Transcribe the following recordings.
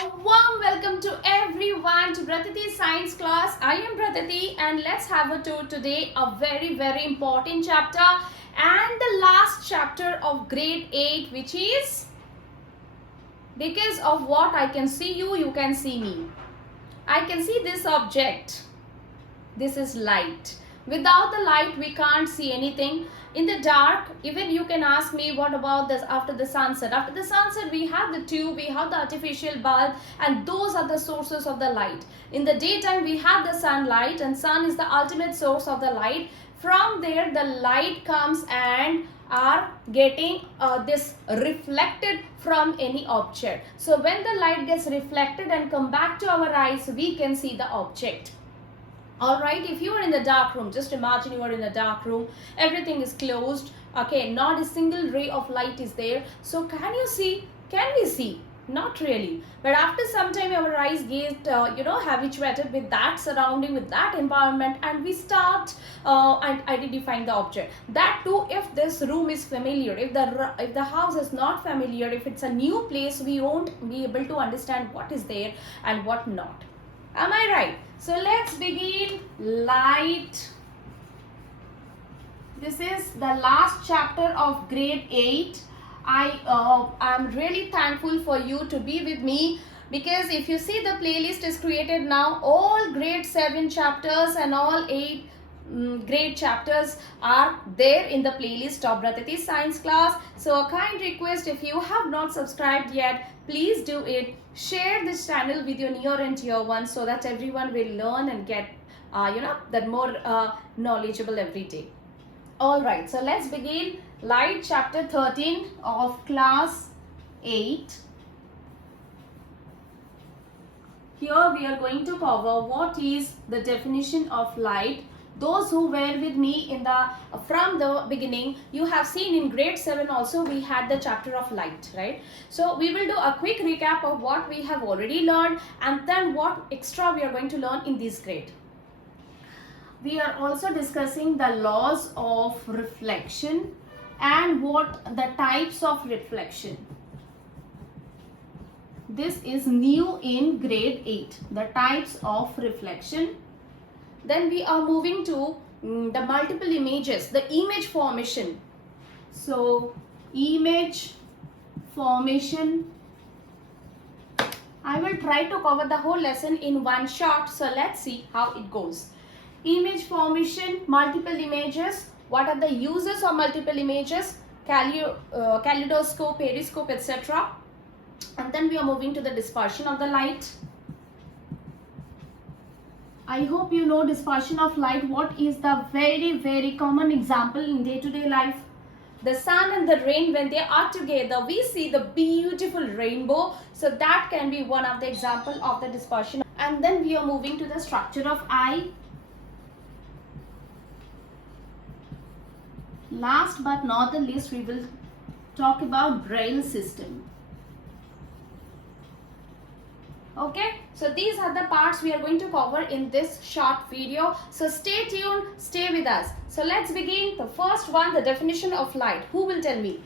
A warm welcome to everyone to Bratati Science class. I am Bratati and let's have a tour today. A very important chapter and the last chapter of grade 8, which is because of what I can see you, you can see me. I can see this object. This is light. Without the light, we can't see anything. In the dark, even you can ask me, what about this after the sunset? After the sunset, we have the tube, we have the artificial bulb, and those are the sources of the light. In the daytime, we have the sunlight, and sun is the ultimate source of the light. From there, the light comes and are getting this reflected from any object. So when the light gets reflected and come back to our eyes, we can see the object. Alright, if you are in the dark room, just imagine you are in a dark room, everything is closed, okay, not a single ray of light is there. So can you see? Can we see? Not really. But after some time our eyes get habituated with that surrounding, with that environment, and we start identifying the object. That too, if this room is familiar, if the house is not familiar, if it's a new place, we won't be able to understand what is there and what not. Am I right? So let's begin. Light. This is the last chapter of grade 8. I am really thankful for you to be with me, because if you see, the playlist is created now. All grade 7 chapters and all 8 grade chapters are there in the playlist of Bratati Science class. So a kind request, if you have not subscribed yet, please do it. Share this channel with your near and dear ones so that everyone will learn and get that more knowledgeable every day. Alright, so let's begin. Light, chapter 13 of class 8. Here we are going to cover what is the definition of light. Those who were with me from the beginning, you have seen in grade 7 also we had the chapter of light, right? So we will do a quick recap of what we have already learned and then what extra we are going to learn in this grade. We are also discussing the laws of reflection and what the types of reflection. This is new in grade 8, the types of reflection. Then we are moving to the multiple images, the image formation. So image formation. I will try to cover the whole lesson in one shot. So let's see how it goes. Image formation, multiple images. What are the uses of multiple images? Kaleidoscope, periscope, etc. And then we are moving to the dispersion of the light. I hope you know dispersion of light. What is the very common example in day-to-day life? The sun and the rain, when they are together, we see the beautiful rainbow. So that can be one of the example of the dispersion. And then we are moving to the structure of eye. Last but not the least, we will talk about brain system. Okay, so these are the parts we are going to cover in this short video. So stay tuned, stay with us. So let's begin. The first one, the definition of light. Who will tell me?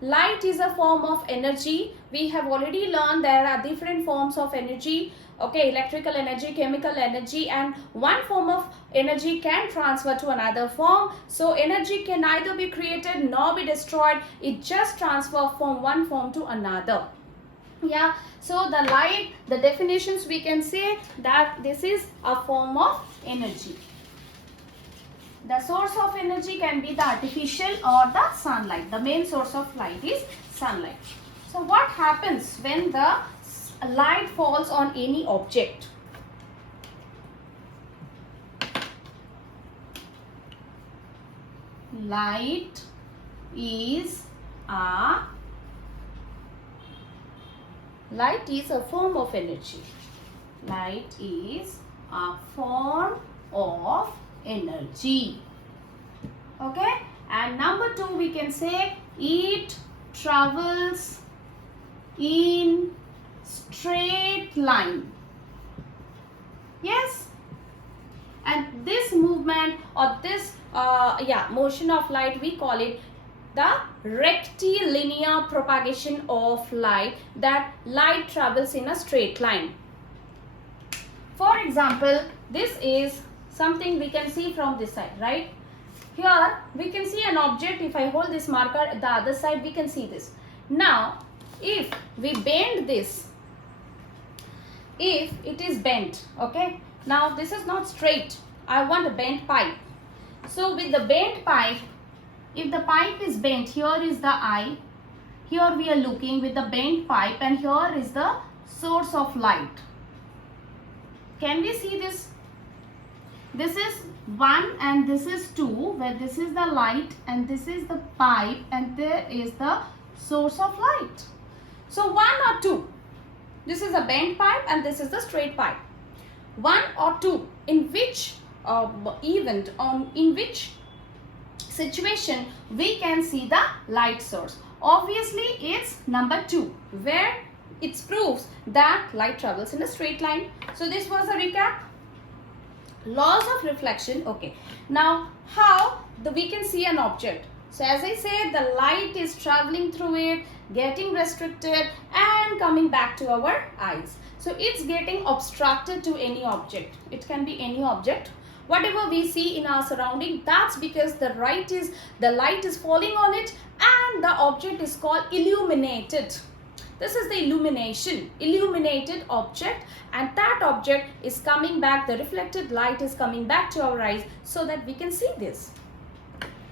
Light is a form of energy. We have already learned there are different forms of energy. Okay, electrical energy, chemical energy, and one form of energy can transfer to another form. So energy can neither be created nor be destroyed. It just transfers from one form to another. Yeah, so the light, the definitions, we can say that this is a form of energy. The source of energy can be the artificial or the sunlight. The main source of light is sunlight. So what happens when the light falls on any object? Light is a form of energy. Light is a form of energy. Okay, and number 2, we can say it travels in straight line. Yes, and this movement or this motion of light, we call it the rectilinear propagation of light, that light travels in a straight line. For example, this is something we can see from this side, right? Here we can see an object. If I hold this marker at the other side, we can see this. Now, if we bend this, if it is bent, okay, now this is not straight, I want a bent pipe. So with the bent pipe, if the pipe is bent, here is the eye, here we are looking with the bent pipe, and here is the source of light. Can we see this? This is 1 and this is 2, where this is the light and this is the pipe and there is the source of light. So 1 or 2, this is a bent pipe and this is the straight pipe. 1 or 2, in which in which situation we can see the light source? Obviously it's number 2, where it proves that light travels in a straight line. So this was a recap. Laws of reflection. Okay, now how we can see an object? So as I said, the light is traveling through it, getting restricted and coming back to our eyes. So it's getting obstructed to any object. It can be any object. Whatever we see in our surrounding, that's because the light is falling on it and the object is called illuminated. This is the illuminated object, and that object is coming back, the reflected light is coming back to our eyes so that we can see this.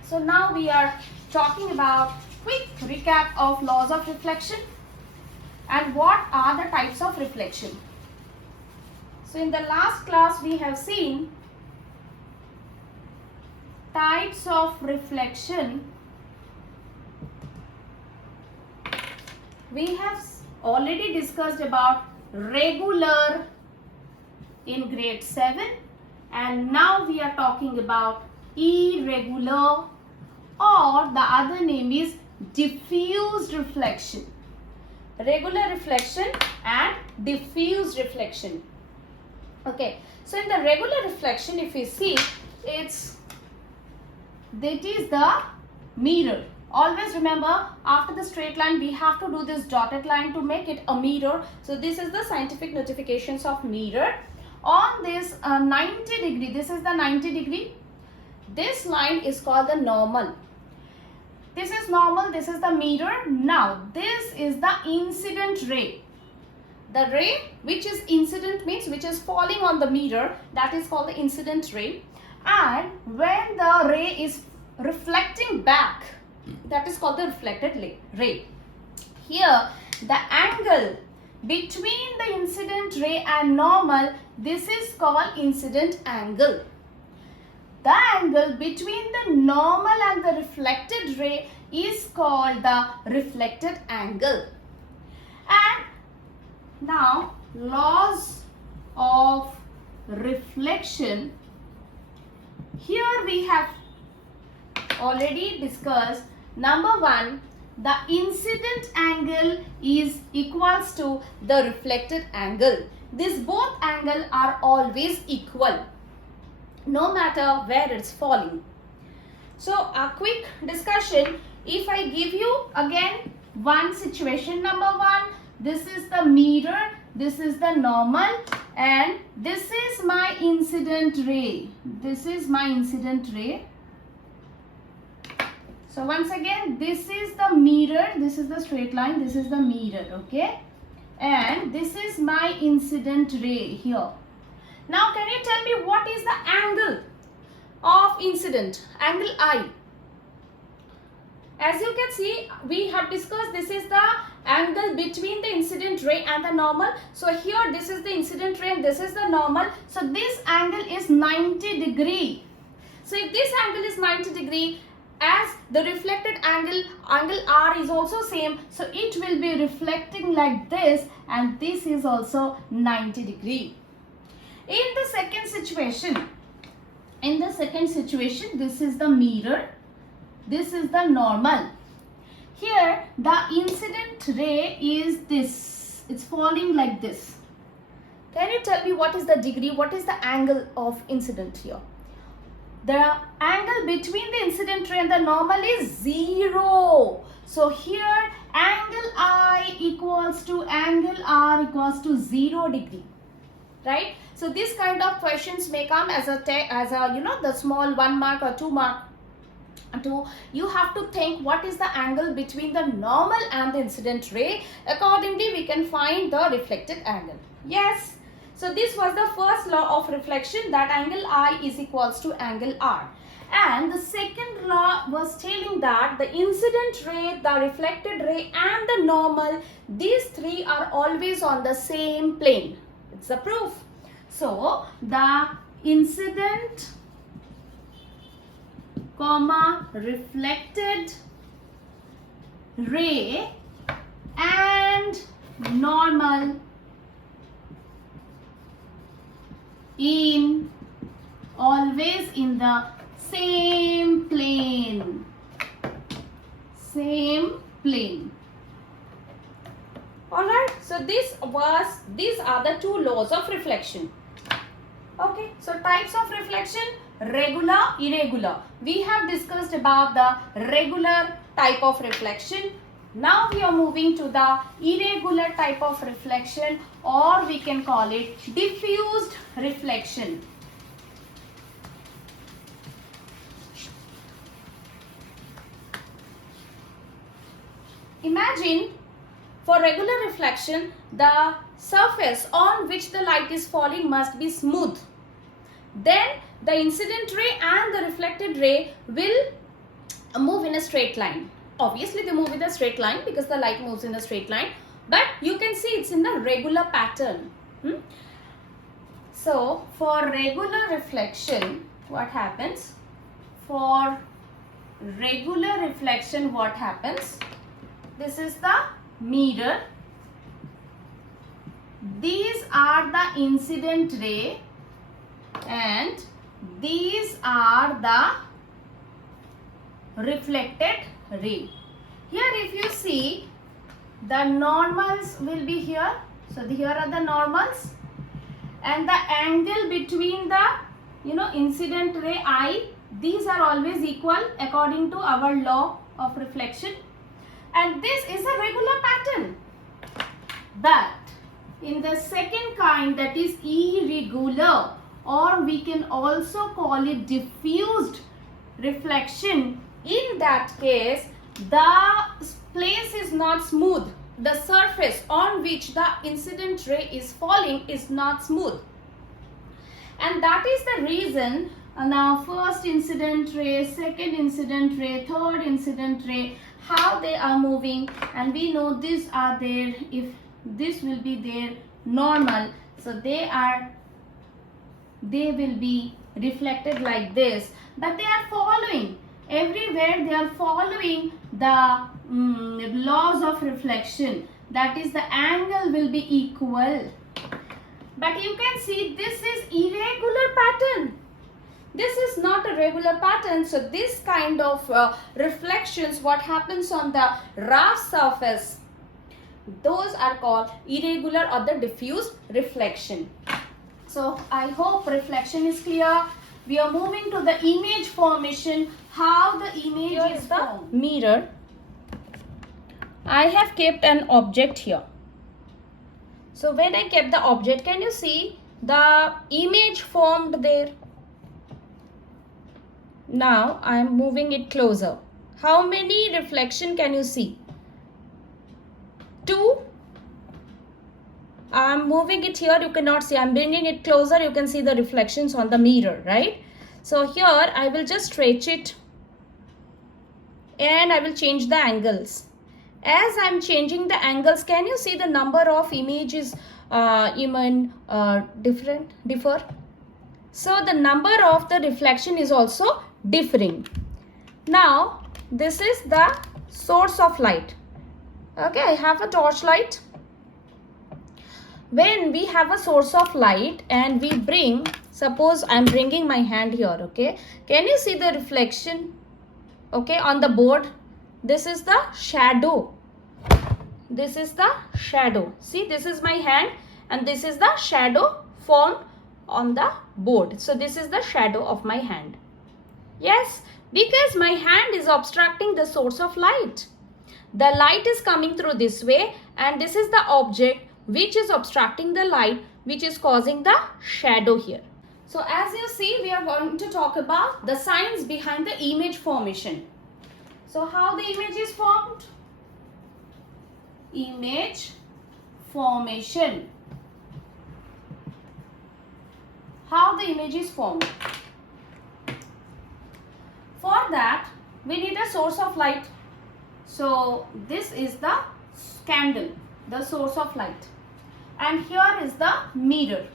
So now we are talking about quick recap of laws of reflection and what are the types of reflection. So in the last class we have seen types of reflection. We have already discussed about regular in grade 7, and now we are talking about irregular, or the other name is diffused reflection. Regular reflection and diffused reflection. Okay, so in the regular reflection, if we see, that is the mirror. Always remember, after the straight line we have to do this dotted line to make it a mirror. So this is the scientific notifications of mirror. On this 90 degree, this is the 90 degree. This line is called the normal. This is normal, this is the mirror. Now this is the incident ray. The ray which is incident means which is falling on the mirror, that is called the incident ray. And when the ray is reflecting back, that is called the reflected ray. Here the angle between the incident ray and normal, this is called incident angle. The angle between the normal and the reflected ray is called the reflected angle. And now laws of reflection. Here we have already discussed. Number 1, the incident angle is equals to the reflected angle. These both angles are always equal, no matter where it's falling. So a quick discussion. If I give you again one situation, number 1, this is the mirror, this is the normal, and this is my incident ray. This is my incident ray. So once again, this is the mirror, this is the straight line, this is the mirror, okay? And this is my incident ray here. Now can you tell me what is the angle of incident, angle I? As you can see, we have discussed this is the angle between the incident ray and the normal. So here this is the incident ray and this is the normal. So this angle is 90 degree. So if this angle is 90 degree, as the reflected angle R is also same, so it will be reflecting like this, and this is also 90 degree. In the second situation, this is the mirror, this is the normal. Here the incident ray is this, it's falling like this. Can you tell me what is the degree, what is the angle of incident here? the angle between the incident ray and the normal is 0. So here angle I equals to angle R equals to 0 degree, right? So this kind of questions may come as a the small 1 mark or 2 mark. You have to think what is the angle between the normal and the incident ray. Accordingly, we can find the reflected angle. Yes. So this was the first law of reflection, that angle I is equals to angle R. And the second law was telling that the incident ray, the reflected ray and the normal, these three are always on the same plane. It's a proof. So the incident comma reflected ray and normal always in the same plane. Alright, so these are the two laws of reflection. Okay, so types of reflection: regular, irregular. We have discussed about the regular type of reflection. Now we are moving to the irregular type of reflection, or we can call it diffused reflection. Imagine, for regular reflection, the surface on which the light is falling must be smooth. Then the incident ray and the reflected ray will move in a straight line. Obviously they move in a straight line because the light moves in a straight line, but you can see it's in the regular pattern. So for regular reflection, what happens? For regular reflection, what happens? This is the mirror. These are the incident ray and these are the reflected ray. Here if you see, the normals will be here. So here are the normals, and the angle between the incident ray I, these are always equal according to our law of reflection, and this is a regular pattern. But in the second kind, that is irregular, or we can also call it diffused reflection, in that case the place is not smooth. The surface on which the incident ray is falling is not smooth, and that is the reason now first incident ray, second incident ray, third incident ray, how they are moving, and we know these are there, if this will be their normal, so they will be reflected like this, but they are following everywhere, they are following the laws of reflection, that is the angle will be equal. But you can see this is irregular pattern. This is not a regular pattern. So this kind of reflections, what happens on the rough surface, those are called irregular or the diffuse reflection. So I hope reflection is clear. We are moving to the image formation, how the image is formed. Mirror. I have kept an object here. So when I kept the object, can you see the image formed there? Now I am moving it closer. How many reflection can you see? 2. I am moving it here, you cannot see. I am bringing it closer, you can see the reflections on the mirror, right? So here I will just stretch it and I will change the angles. As I am changing the angles, can you see the number of images differ? So the number of the reflection is also differing. Now this is the source of light. Okay, I have a torchlight. When we have a source of light and we bring, suppose I am bringing my hand here, okay, can you see the reflection, okay, on the board? This is the shadow. This is the shadow. See, this is my hand and this is the shadow formed on the board. So this is the shadow of my hand. Yes, because my hand is obstructing the source of light. The light is coming through this way, and this is the object which is obstructing the light, which is causing the shadow here. So as you see, we are going to talk about the science behind the image formation. So how the image is formed? Image formation. How the image is formed? For that, we need a source of light. So this is the candle, the source of light. And here is the mirror.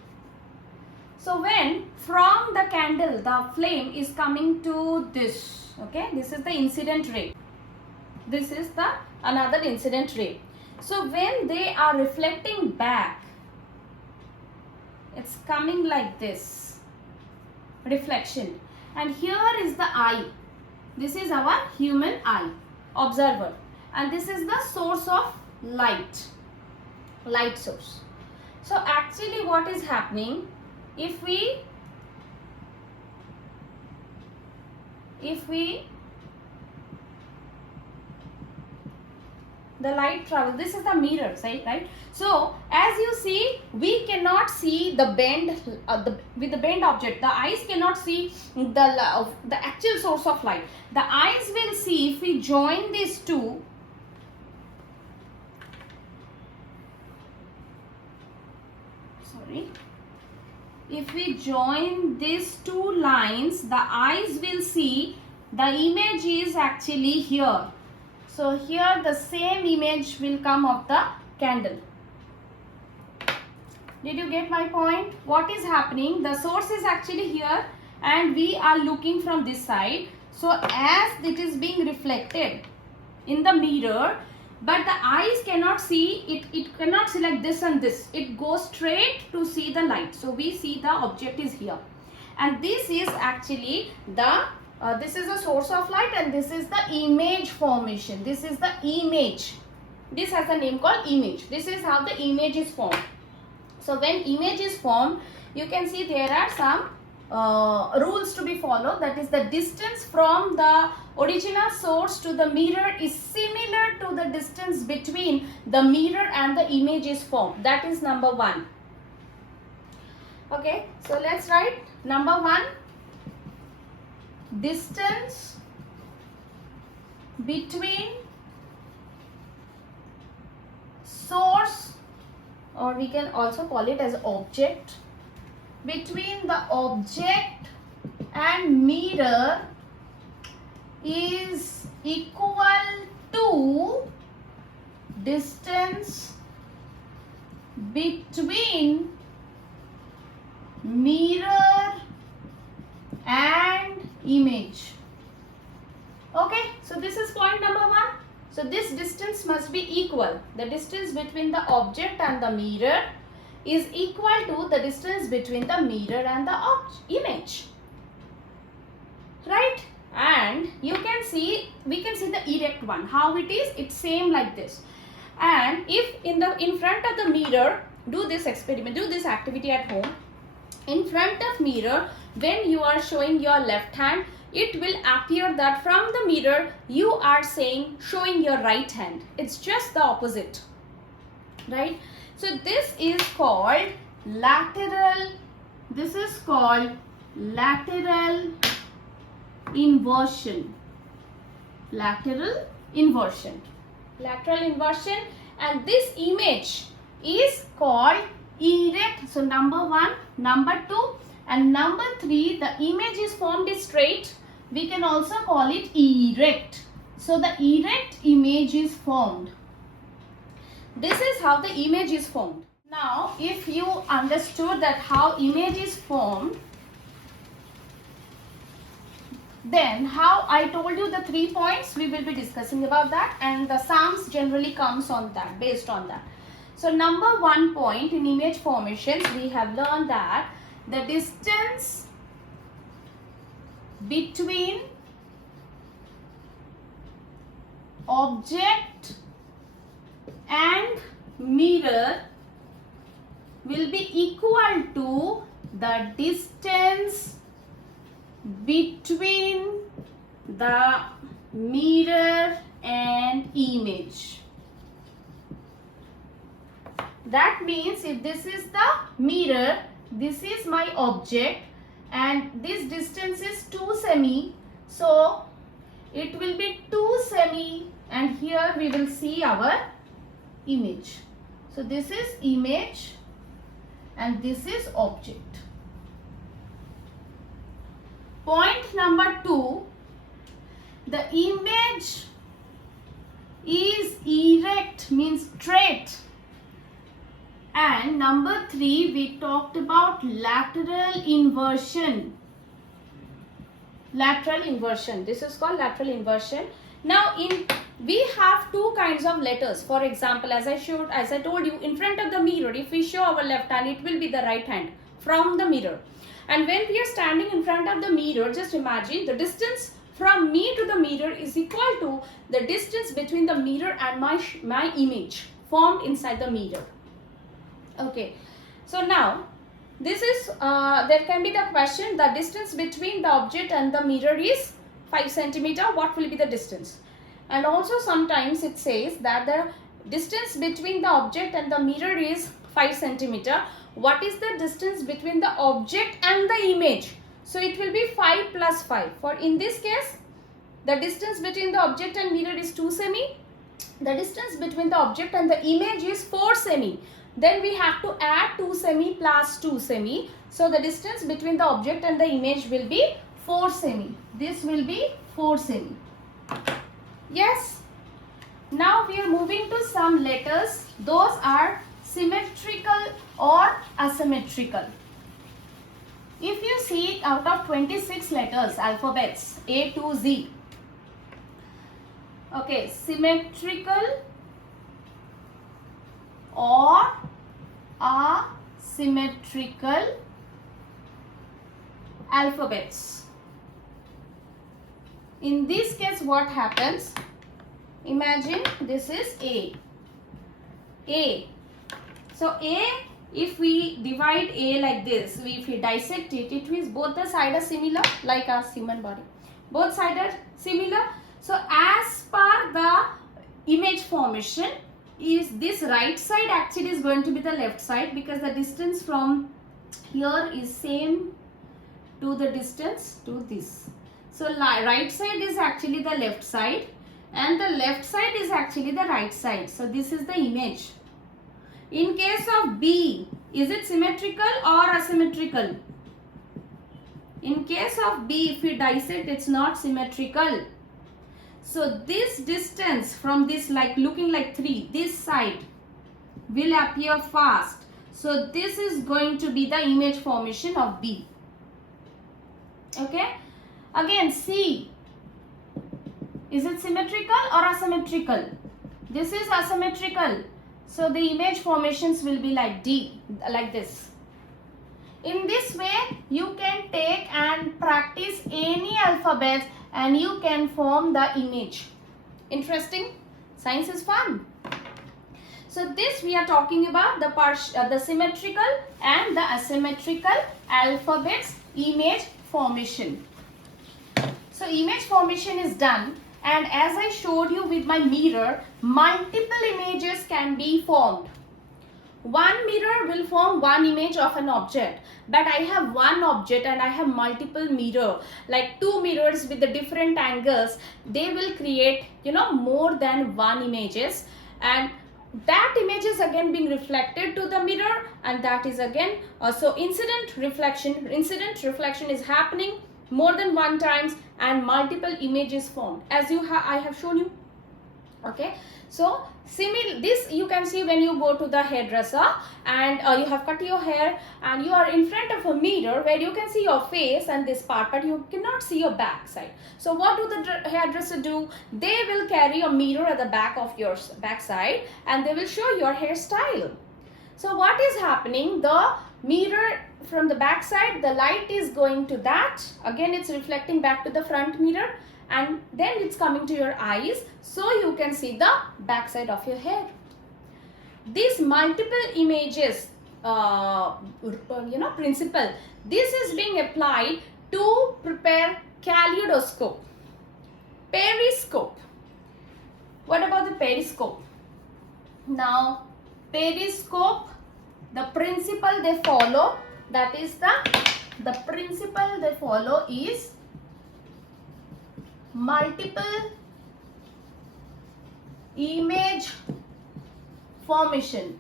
So when from the candle, the flame is coming to this, okay, this is the incident ray. This is the another incident ray. So when they are reflecting back, it's coming like this, reflection. And here is the eye. This is our human eye, observer. And this is the source of light, light source. So actually what is happening, if we the light travel, this is the mirror side, right? So as you see, we cannot see the bend with the bend object. The eyes cannot see the actual source of light. The eyes will see if we join these two. Sorry. If we join these two lines, the eyes will see the image is actually here. So here the same image will come of the candle. Did you get my point? What is happening? The source is actually here and we are looking from this side. So as it is being reflected in the mirror, but the eyes cannot see it. It cannot see like this and this. It goes straight to see the light. So we see the object is here. And this is actually the this is the source of light and this is the image formation. This is the image. This has a name called image. This is how the image is formed. So when image is formed, you can see there are some rules to be followed. That is, the distance from the original source to the mirror is similar to the distance between the mirror and the image is formed. That is number 1. Okay, so let's write number 1. Distance between source, or we can also call it as object, between the object and mirror is equal to distance between mirror and image. Okay, so this is point number 1. So this distance must be equal. The distance between the object and the mirror is equal to the distance between the mirror and the image, right? And you can see, we can see the erect one, how it is. It's same like this. And if in front of the mirror, do this experiment, do this activity at home. In front of mirror, when you are showing your left hand, it will appear that from the mirror you are showing your right hand. It's just the opposite, right? So this is called lateral. This is called lateral inversion. Lateral inversion. Lateral inversion, and this image is called erect. So number 1, number 2, and number 3, the image is formed straight. We can also call it erect. So the erect image is formed. This is how the image is formed. Now, if you understood that how image is formed, then how I told you the 3 points, we will be discussing about that, and the sums generally comes on that, based on that. So number 1 point in image formations, we have learned that the distance between object and mirror will be equal to the distance between the mirror and image. That means if this is the mirror, this is my object and this distance is 2 semi. So it will be 2 semi and here we will see our image. So this is image and this is object. Point number 2, the image is erect, means straight. And number 3, we talked about lateral inversion. Lateral inversion. This is called lateral inversion. Now, we have two kinds of letters. For example, as I told you, in front of the mirror, if we show our left hand, it will be the right hand from the mirror. And when we are standing in front of the mirror, just imagine the distance from me to the mirror is equal to the distance between the mirror and my image formed inside the mirror. Okay, so now this is there can be the question, the distance between the object and the mirror is 5 centimeter. What will be the distance? And also sometimes it says that the distance between the object and the mirror is 5 centimeter. What is the distance between the object and the image? So it will be 5 plus 5. For in this case, the distance between the object and mirror is 2 semi. The distance between the object and the image is 4 semi. Then we have to add 2 semi plus 2 semi. So the distance between the object and the image will be 4 semi. This will be 4 semi. Yes. Now we are moving to some letters. Those are symmetrical or asymmetrical. If you see out of 26 letters, alphabets A to Z. Okay, symmetrical or asymmetrical alphabets. In this case, what happens? Imagine this is A. So A, if we divide A like this, if we dissect it, it means both the sides are similar, like our human body. Both sides are similar. So as per the image formation, is this right side actually is going to be the left side, because the distance from here is same to the distance to this. So right side is actually the left side and the left side is actually the right side. So this is the image. In case of B, is it symmetrical or asymmetrical? In case of B, if we dissect, it's not symmetrical. So this distance from this, like looking like 3, this side will appear fast. So this is going to be the image formation of B. Okay. Again, C. Is it symmetrical or asymmetrical? This is asymmetrical. So the image formations will be like D, like this. In this way, you can take and practice any alphabets and you can form the image. Interesting? Science is fun. So this we are talking about the symmetrical and the asymmetrical alphabets image formation. So image formation is done, and as I showed you with my mirror, multiple images can be formed. One mirror will form one image of an object, but I have one object and I have multiple mirror, like 2 mirrors with the different angles. They will create, more than one images, and that image is again being reflected to the mirror, and that is again so incident reflection is happening more than one times, and multiple images formed, as I have shown you. Okay, so this you can see when you go to the hairdresser and you have cut your hair and you are in front of a mirror where you can see your face and this part, but you cannot see your back side. So what do the hairdresser do? They will carry a mirror at the back of your back side and they will show your hairstyle. So what is happening? The mirror from the back side, the light is going to that, again it's reflecting back to the front mirror, and then it's coming to your eyes, so you can see the back side of your hair. These multiple images principle, this is being applied to prepare kaleidoscope. Periscope. What about the periscope? Now, periscope, the principle they follow, that is the principle they follow is multiple image formation.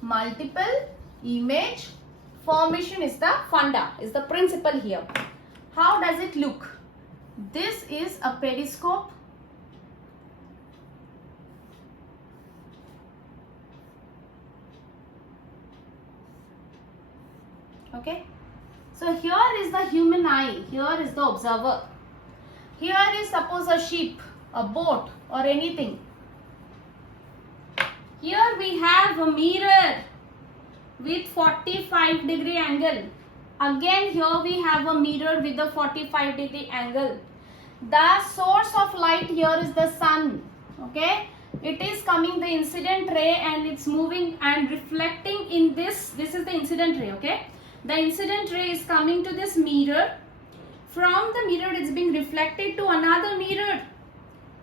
Multiple image formation is the funda, is the principle here. How does it look? This is a periscope. Okay. So here is the human eye. Here is the observer. Here is suppose a sheep, a boat or anything. Here we have a mirror with 45-degree angle. Again here we have a mirror with a 45-degree angle. The source of light here is the sun. Okay. It is coming the incident ray and it's moving and reflecting in this. This is the incident ray. Okay. The incident ray is coming to this mirror. From the mirror it's being reflected to another mirror.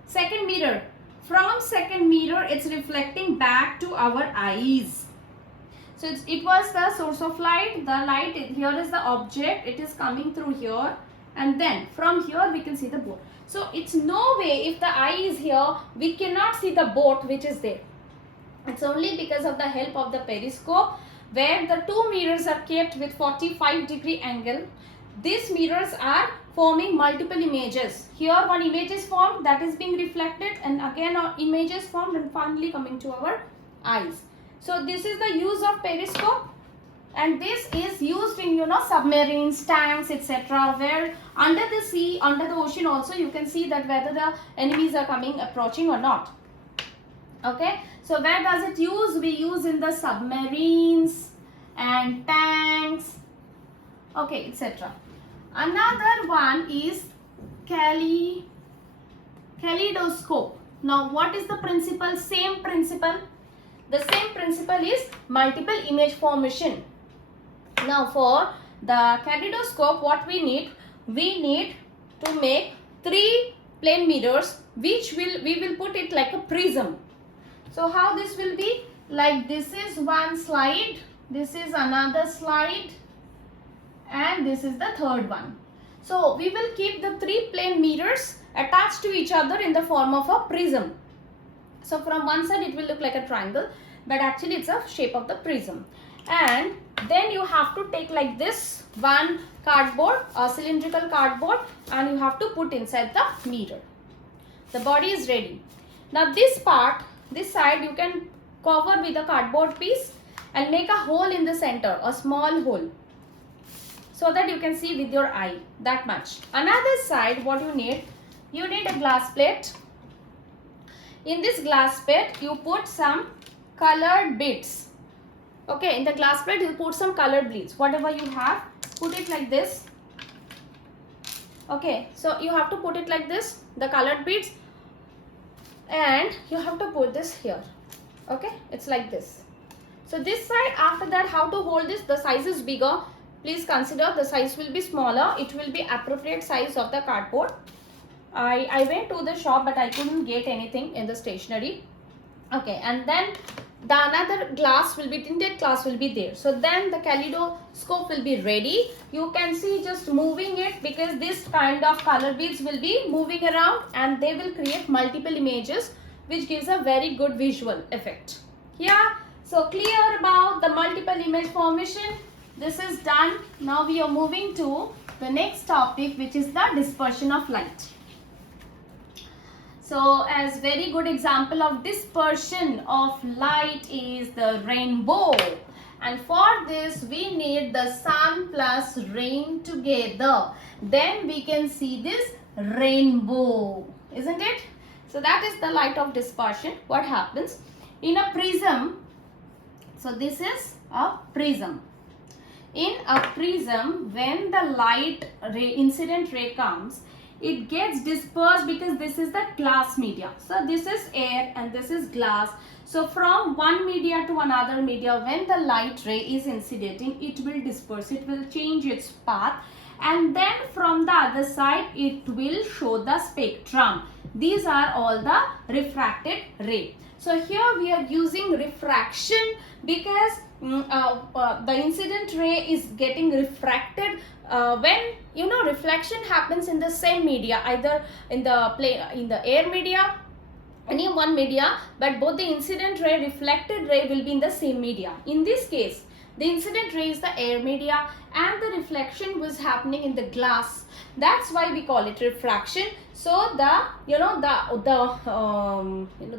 Second mirror. From second mirror it's reflecting back to our eyes. So it was the source of light. The light, here is the object. It is coming through here. And then from here we can see the boat. So it's no way, if the eye is here, we cannot see the boat which is there. It's only because of the help of the periscope, where the two mirrors are kept with 45-degree angle. These mirrors are forming multiple images. Here one image is formed, that is being reflected, and again image is formed and finally coming to our eyes. So this is the use of periscope, and this is used in submarines, tanks, etc., where under the sea, under the ocean also you can see that whether the enemies are coming, approaching or not. Okay, so where does it use? We use in the submarines and tanks, okay, etc. Another one is kaleidoscope. Now what is the principle? Same principle. The same principle is multiple image formation. Now for the kaleidoscope, what we need? We need to make 3 plane mirrors, which we will put it like a prism. So how this will be? Like this is one slide, this is another slide, and this is the third one. So we will keep the 3 plane mirrors attached to each other in the form of a prism. So from one side it will look like a triangle, but actually it's a shape of the prism. And then you have to take like this one cardboard, a cylindrical cardboard, and you have to put inside the mirror. The body is ready. Now this part, this side, you can cover with a cardboard piece and make a hole in the center, a small hole, so that you can see with your eye, that much. Another side, what you need a glass plate. In this glass plate you put some colored beads. Okay, in the glass plate you put some colored beads, whatever you have, put it like this. Okay, so you have to put it like this, the colored beads, and you have to put this here. Okay, it's like this. So this side, after that, how to hold this? The size is bigger. Please consider the size will be smaller. It will be appropriate size of the cardboard. I went to the shop, but I couldn't get anything in the stationery. Okay, and then the another glass will be, tinted glass will be there. So then the kaleidoscope will be ready. You can see just moving it, because this kind of color beads will be moving around and they will create multiple images, which gives a very good visual effect. Yeah, so clear about the multiple image formation. This is done. Now we are moving to the next topic, which is the dispersion of light. So as very good example of dispersion of light is the rainbow, and for this we need the sun plus rain together, then we can see this rainbow, isn't it? So that is the light of dispersion. What happens in a prism? So this is a prism. In a prism, when the light ray, incident ray comes, it gets dispersed, because this is the glass media. So this is air and this is glass. So from one media to another media, when the light ray is incidenting, it will disperse, it will change its path, and then from the other side it will show the spectrum. These are all the refracted ray. So here we are using refraction because the incident ray is getting refracted when reflection happens in the same media, either in the air media, any one media, but both the incident ray, reflected ray will be in the same media. In this case, the incident ray is the air media and the reflection was happening in the glass. That's why we call it refraction. So the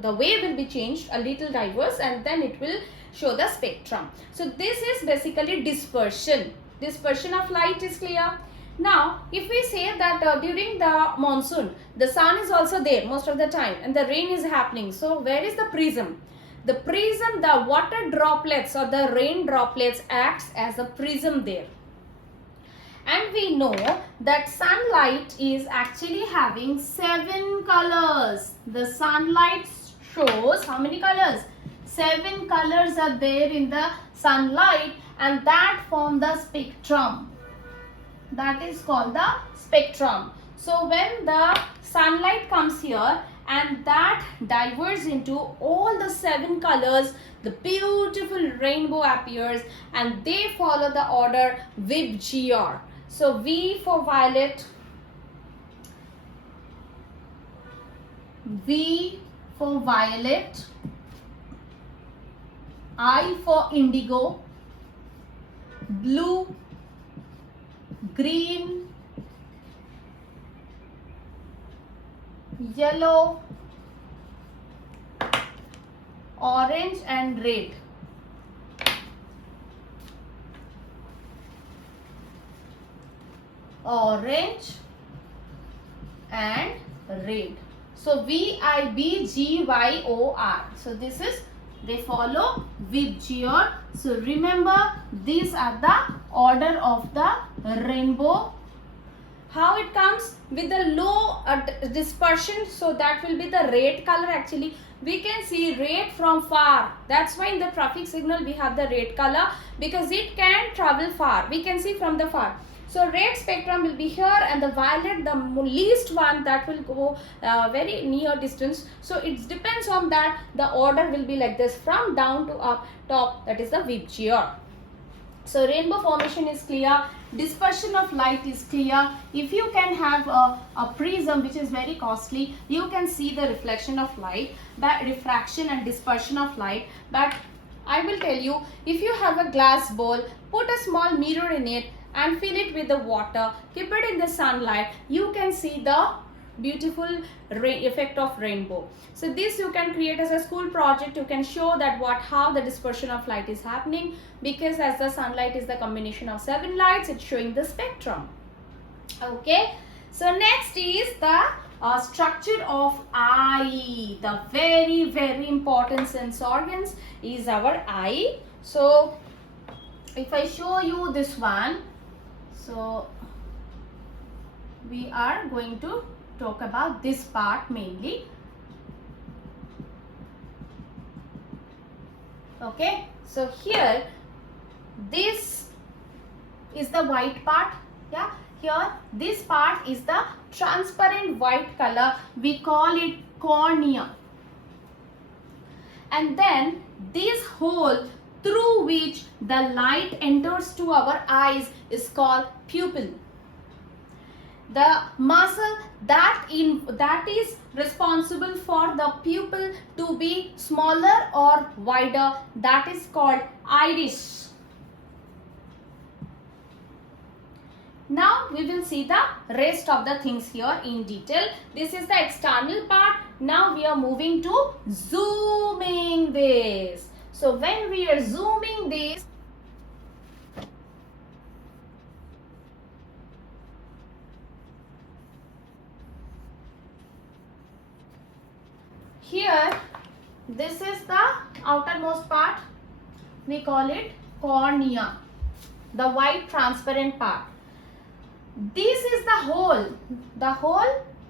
the way will be changed, a little diverse, and then it will show the spectrum. So this is basically dispersion. Dispersion of light is clear. Now, if we say that during the monsoon, the sun is also there most of the time and the rain is happening. So, where is the prism? The prism, the water droplets or the rain droplets acts as a prism there. And we know that sunlight is actually having 7 colors. The sunlight shows how many colors? 7 colors are there in the sunlight, and that form the spectrum. That is called the spectrum. So when the sunlight comes here and that diverges into all the 7 colors, the beautiful rainbow appears and they follow the order VIBGR. So V for violet, V for violet, I for indigo, blue, green, yellow, orange and red. Orange and red. So VIBGYOR. So this is, they follow VIBGYOR. So remember, these are the order of the rainbow. How it comes? With the low dispersion, so that will be the red color. Actually, we can see red from far. That's why in the traffic signal we have the red color, because it can travel far. We can see from the far. So red spectrum will be here, and the violet, the least one, that will go very near distance. So it depends on that. The order will be like this, from down to up top. That is the VIBGYOR. So rainbow formation is clear. Dispersion of light is clear. If you can have a prism, which is very costly, you can see the reflection of light, but refraction and dispersion of light. But I will tell you, if you have a glass bowl, put a small mirror in it and fill it with the water, keep it in the sunlight, you can see the beautiful effect of rainbow. So this you can create as a school project. You can show that how the dispersion of light is happening, because as the sunlight is the combination of 7 lights, it's showing the spectrum. Okay, so next is the structure of eye. The very, very important sense organs is our eye. So if I show you this one, so we are going to talk about this part mainly. Okay, so here this is the white part. Yeah, here this part is the transparent white color. We call it cornea. And then this hole through which the light enters to our eyes is called pupil. The muscle that is responsible for the pupil to be smaller or wider, that is called iris. Now we will see the rest of the things here in detail. This is the external part. Now we are moving to zooming this. So when we are zooming this, here, this is the outermost part. We call it cornea, the white transparent part. This is the hole.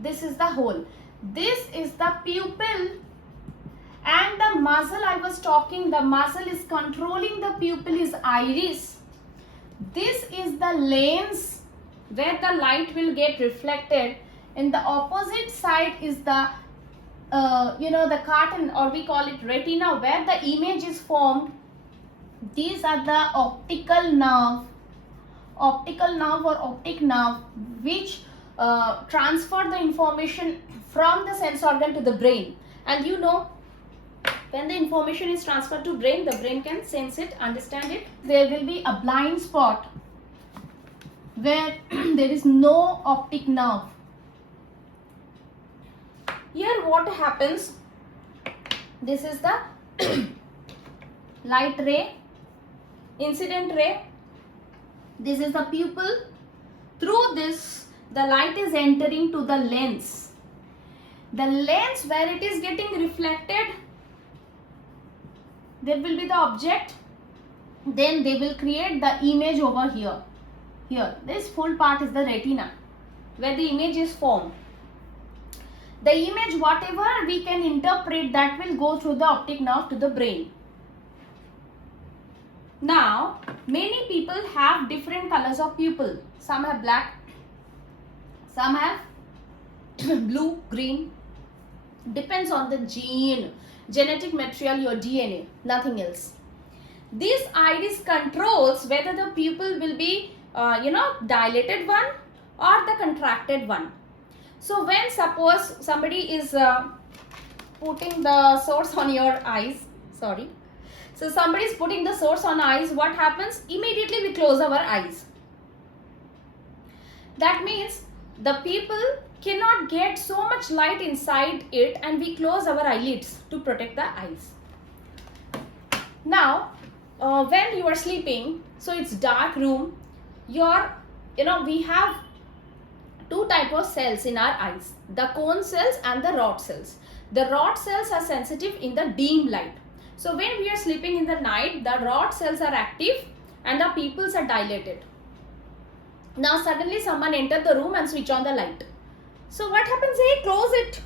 This is the hole. This is the pupil, and the muscle I was talking, the muscle is controlling the pupil is iris. This is the lens, where the light will get reflected. In the opposite side is the the carton, or we call it retina, where the image is formed. These are the optical nerve or optic nerve, which transfer the information from the sense organ to the brain. And when the information is transferred to brain, the brain can sense it, understand it. There will be a blind spot where there is no optic nerve. Here what happens, this is the light ray, incident ray. This is the pupil. Through this, the light is entering to the lens. The lens, where it is getting reflected, there will be the object. Then they will create the image over here. Here, this full part is the retina, where the image is formed. The image, whatever we can interpret, that will go through the optic nerve to the brain. Now, many people have different colors of pupil. Some have black, some have blue, green. Depends on the genetic material, your DNA, nothing else. This iris controls whether the pupil will be, dilated one or the contracted one. So when suppose somebody is putting the source on your eyes, so somebody is putting the source on eyes, what happens? Immediately we close our eyes. That means the pupil cannot get so much light inside it, and we close our eyelids to protect the eyes. Now, when you are sleeping, so it's dark room, we have two types of cells in our eyes, the cone cells and the rod cells. The rod cells are sensitive in the dim light. So when we are sleeping in the night, the rod cells are active and the pupils are dilated. Now suddenly someone entered the room and switch on the light. So what happens? Hey, close it.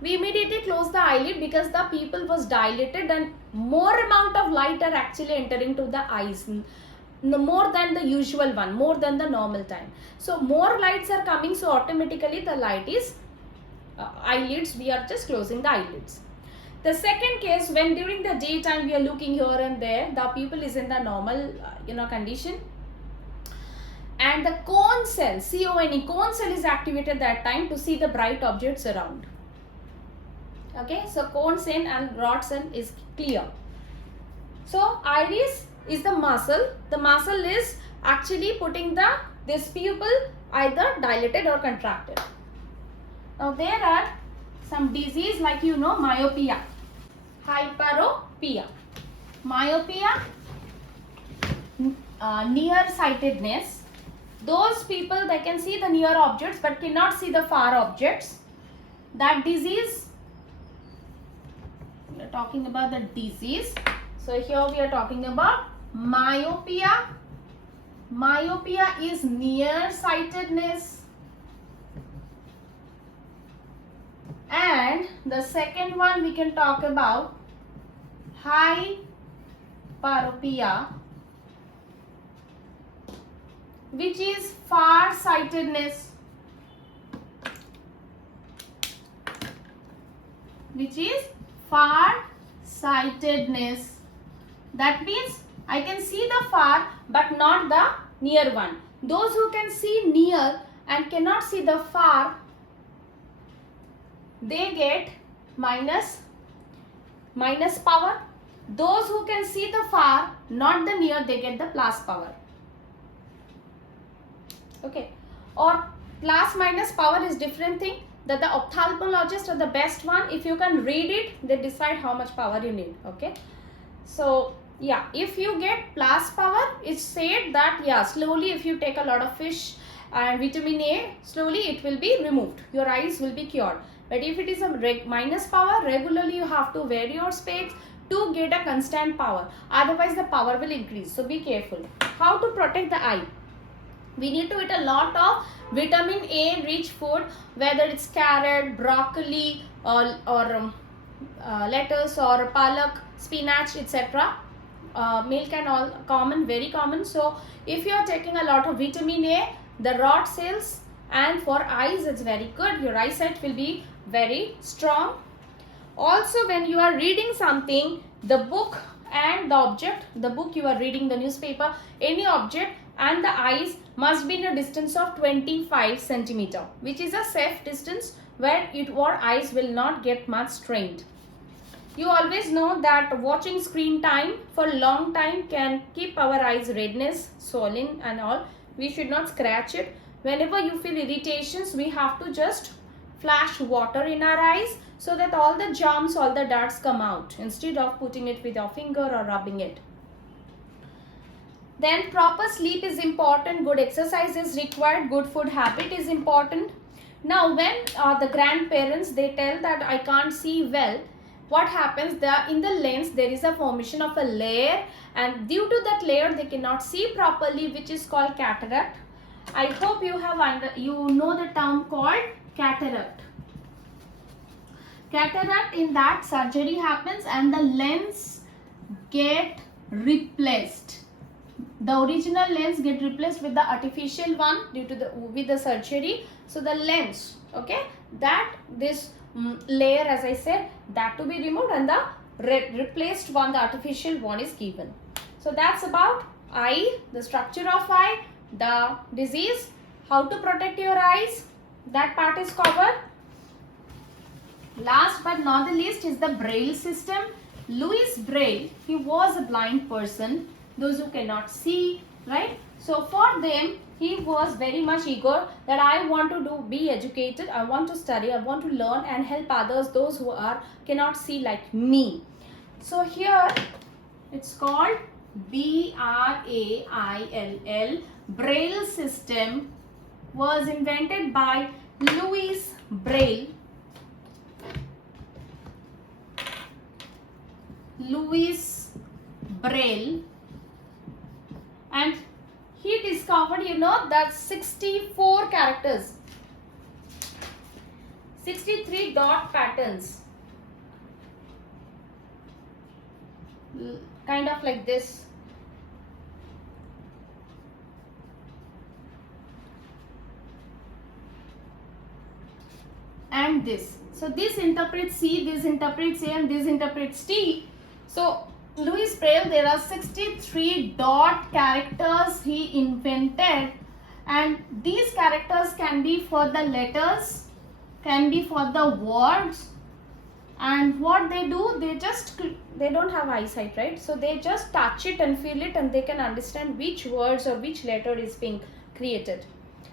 We immediately close the eyelid because the pupil was dilated and more amount of light are actually entering to the eyes. More than the usual one, more than the normal time. So more lights are coming, so automatically the light is eyelids, we are just closing the eyelids. The second case, when during the daytime we are looking here and there, the pupil is in the normal condition, and the cone cell, C-O-N-E, cone cell is activated that time to see the bright objects around. Okay, so cone cell and rod cell is clear. So iris is the muscle. The muscle is actually putting this pupil either dilated or contracted. Now there are some disease like myopia, hyperopia, myopia, nearsightedness. Those people, they can see the near objects but cannot see the far objects. That disease, we are talking about the disease. So here we are talking about myopia. Myopia is nearsightedness. And the second one we can talk about hyperopia, which is farsightedness. That means I can see the far but not the near one. Those who can see near and cannot see the far, they get minus power. Those who can see the far, not the near, they get the plus power. Okay, or plus minus power is different thing. That the ophthalmologists are the best one. If you can read it, they decide how much power you need. Okay, so yeah, if you get plus power, it's said that slowly if you take a lot of fish and vitamin A, slowly it will be removed. Your eyes will be cured. But if it is a minus power, regularly you have to wear your specs to get a constant power. Otherwise the power will increase. So be careful. How to protect the eye? We need to eat a lot of vitamin A rich food, whether it's carrot, broccoli or lettuce or palak, spinach, etc. Milk and all common, very common. So if you are taking a lot of vitamin A, the rod cells, and for eyes it's very good. Your eyesight will be very strong. Also, when you are reading something, the book and the object, the book you are reading, the newspaper, any object and the eyes must be in a distance of 25 centimeter, which is a safe distance where your eyes will not get much strained. You always know that watching screen time for a long time can keep our eyes redness, swollen and all. We should not scratch it. Whenever you feel irritations, we have to just flash water in our eyes so that all the germs, all the darts come out instead of putting it with your finger or rubbing it. Then proper sleep is important, good exercise is required, good food habit is important. Now when the grandparents, they tell that I can't see well, what happens, there in the lens there is a formation of a layer, and due to that layer they cannot see properly, which is called cataract. I hope you have you know the term called cataract. Cataract, in that surgery happens and the lens get replaced. The original lens get replaced with the artificial one due to with the surgery. So the lens, okay, that this layer, as I said, that to be removed and the replaced one, the artificial one, is given. So that's about eye, the structure of eye, the disease, how to protect your eyes, that part is covered. Last but not the least is the Braille system. Louis Braille, he was a blind person, those who cannot see, right? So for them, he was very much eager that I want to be educated, I want to study, I want to learn and help others, those who cannot see like me. So here it's called B-R-A-I-L-L. Braille system was invented by Louis Braille. Louis Braille, and he discovered, you know, that 64 characters, 63 dot patterns, kind of like this. And this. So this interprets C, this interprets A, and this interprets T. So Louis Braille, there are 63 dot characters he invented, and these characters can be for the letters, can be for the words, and what they do, they don't have eyesight, right? So they just touch it and feel it and they can understand which words or which letter is being created.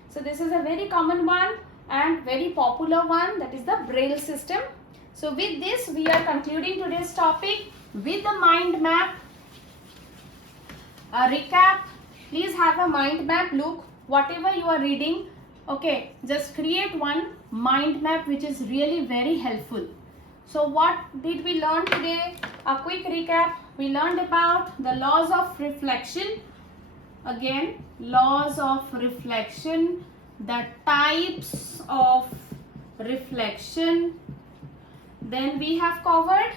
So this is a very common one and very popular one, that is the Braille system. So with this we are concluding today's topic with the mind map. A recap, please have a mind map. Look, whatever you are reading, okay, just create one mind map which is really very helpful. So what did we learn today? A quick recap. We learned about the laws of reflection. Again, laws of reflection, the types of reflection. Then we have covered,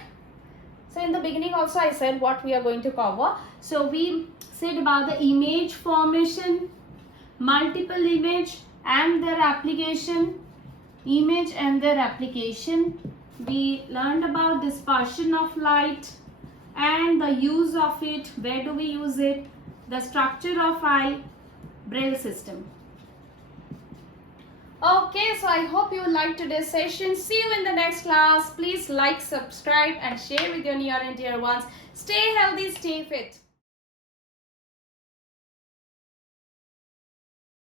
so in the beginning also I said what we are going to cover. So we said about the image formation, multiple image and their application, image and their application. We learned about dispersion of light and the use of it, where do we use it, the structure of eye, Braille system. Okay, so I hope you liked today's session. See you in the next class. Please like, subscribe and share with your near and dear ones. Stay healthy, stay fit.